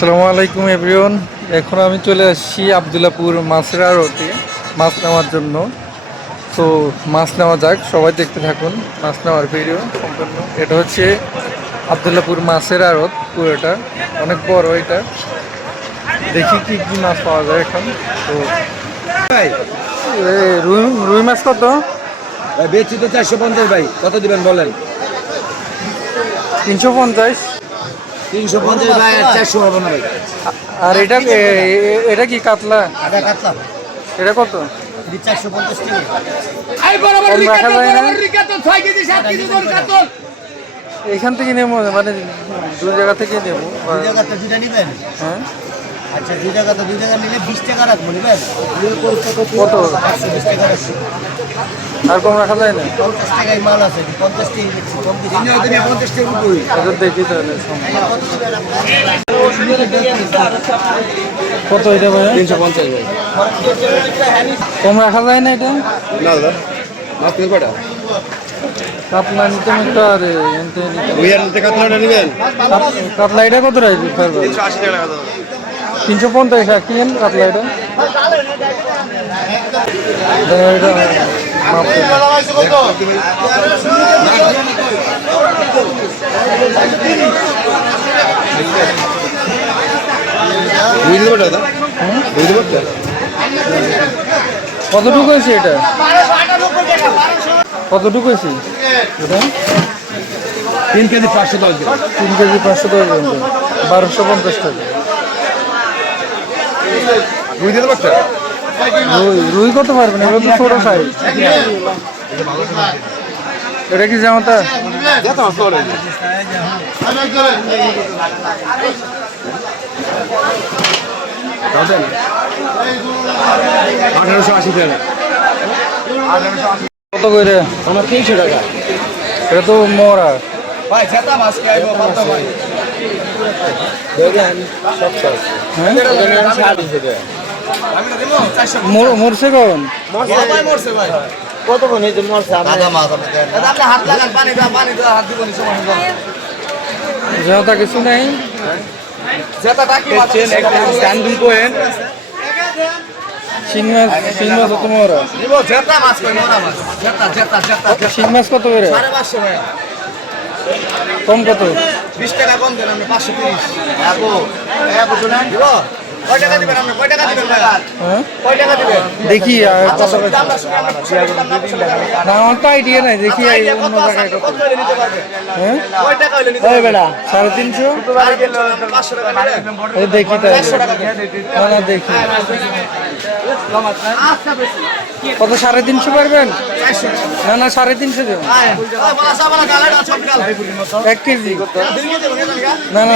আসসালামু আলাইকুম এভরিওয়ান। এখন আমি চলে আসছি আবদুল্লাপুর মাছের আড়তে মাছ নেওয়ার জন্য। তো মাছ নেওয়া যাক, সবাই দেখতে থাকুন মাছ নেওয়ার ভিডিও সম্পূর্ণ। এটা হচ্ছে আবদুল্লাপুর মাছের আড়ত, পুরোটা অনেক বড়। এটা দেখি কি কি মাছ পাওয়া যায় এখন। তো রুই রুই মাছ কত? বেচি তো 450 ভাই, কত দিবেন বলেন? 350। 350 ভাই, আর 400 হবে না ভাই। আর এটা এটা কি কাতলা? আদা কাতলা এটা কত? 450 টাকা। কম রাখা যায় না? এইখান থেকে নেবো, মানে দুই জায়গা থেকে নেবো। দুই জায়গাতে দুইটা নিবেন? হ্যাঁ। আচ্ছা, দুই জায়গাতে দুই জায়গা নিলে 20 টাকা রাখবো, নিবেন? কত? 120 টাকা রাখছি। আর কম রাখা যায় না? 50 টাকায় মাল আছে, 50 টাকাই দিচ্ছি, কম দিচ্ছি। 50 টাকা উপরে। এটা দেখি তাহলে কত এটা ভাই? 350 ভাই। কম রাখা যায় না এটা? না দাদা, মাছ নিতে পারে। কাতলা নিতে একটা, আরে এনতে নিতে। রুইয়ার নিতে কাতলাটা নিবেন? কাতলা এটা কত রাখবি? 380 টাকা দাদা। 350 রাখি কাতলা এটা। এটা মাপ কতটুকু হয়েছে এটা? কতটুকু হয়েছে এটা? 3 কেজি 510 গ্রাম। 3 কেজি 510 গ্রাম, 1250 টাকা। রুই দিতে পারছেন? রুই করতে পারবেন, এগুলো তো ছোট সাইজ। এটা কি জামাতা? কত করে? আমার 300 টাকা। এটা তো মোরা। ভাই জেতা মাছ কি আইবো কত ভাই? দেখেন সব সব। হ্যাঁ, আমি না দেবো 400। মরছে কখন? ভাই মরছে ভাই। কত কোন এই যে মরছে? আদা মাছ আপনি দেন। দাদা আপনি হাত লাগান, পানি দাও হাত দিবনি সময় হবে। জামাতা কিছু নাই। জেতা কি মাছ একদম স্ট্যান্ডিং কোয়েন। শিং মাছ কত মোরা? নিবো জেতা মাছ কই মোরা মাছ। জেতা। শিং মাছ কত করে? 550 ভাই। কম কত? 20 টাকা কম দেন, আপনি 530। আপু শুনেন দিব? কয় টাকা দিবেন আপনি? কয় টাকা দিবেন ভাই? হ্যাঁ, কয় টাকা দিবেন? দেখি আর কত আচ্ছা, করে। আমরা শুনে আমরা না, আমার তো আইডিয়া নাই, দেখি এই অন্য জায়গায় কত। কত হইলে নিতে পারবে? হ্যাঁ, কয় টাকা হইলে নিতে ওই পারবে? বেটা 350। 500 টাকা দিবেন? এই দেখি তাহলে। 100 টাকা দেন। না না, দেখি কত। 350 পারবেন? না না, 350 দেবেন। 1 কেজি। না না,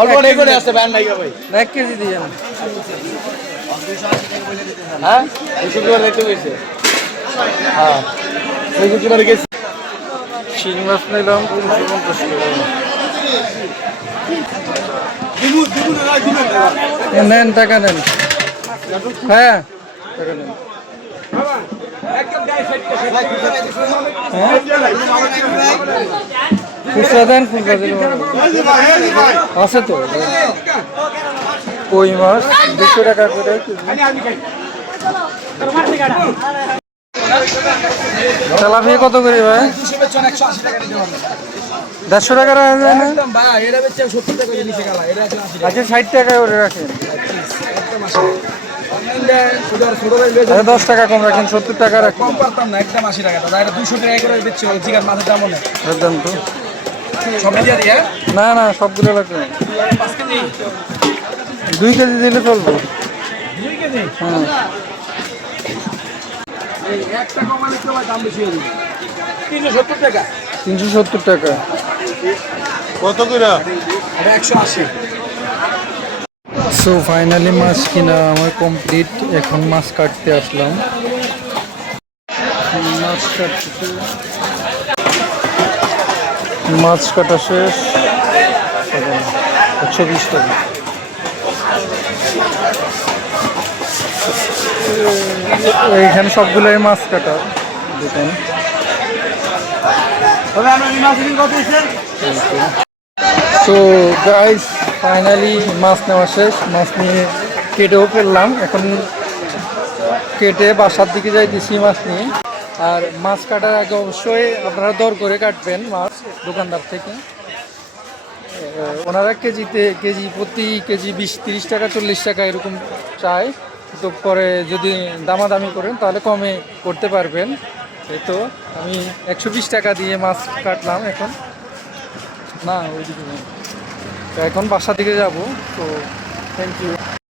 অল্প করে আছে ব্যান্ড নাই ভাই। 1 কেজি দিয়ে। হ্যাঁ, শুক্রবার দেখতে গেছে। হ্যাঁ, এই শুক্রবার গেছে। শিং মাছ নিলাম 350 টাকা। নেন, টাকা নেন। হ্যাঁ, টাকা নেন। খুচরা দেন, খুচরা দিলে আছে তো। কই মাছ 200 টাকা করে কেজি। তেলাপিয়া কত করে ভাই? 150 টাকা রাখা যায় না? আচ্ছা, 60 টাকা করে রাখেন। 10 টাকা কম রাখেন, 70 টাকা রাখেন। কম পারতাম না, একদম 80 টাকা দাদা। এটা 200 টাকা করে দিচ্ছি, জিগার মাছের দাম অনেক। একদম তো। সব দিয়ে দিই। হ্যাঁ, না না, সবগুলো লাগবে। 2 কেজি দিলে চলবে। 2 কেজি। হ্যাঁ, এই একটা কমালে তো ভাই দাম বেশি হয়ে যাবে। 370 টাকা। 370 টাকা। কত করে? এটা 180। সো ফাইনালি মাছ কিনা আমার কমপ্লিট। এখন মাছ কাটতে আসলাম। মাছ কাটা শেষ। 120 টাকা। এইখানে সবগুলোই মাছ কাটা দোকান। তবে আমরা মাছ কত হইছে? সো তো গাইস ফাইনালি মাছ নেওয়া শেষ, মাছ নিয়ে কেটেও ফেললাম। এখন কেটে বাসার দিকে যাইতেছি মাছ নিয়ে। আর মাছ কাটার আগে অবশ্যই আপনারা দর করে কাটবেন মাছ দোকানদার থেকে। ওনারা কেজি প্রতি কেজি 20-30 টাকা 40 টাকা এরকম চায়। তো পরে যদি দামাদামি করেন তাহলে কমে করতে পারবেন। এই তো আমি 120 টাকা দিয়ে মাছ কাটলাম এখন। না ওইদিকে নেই। তো এখন বাসা দিকে যাব। তো থ্যাংক ইউ।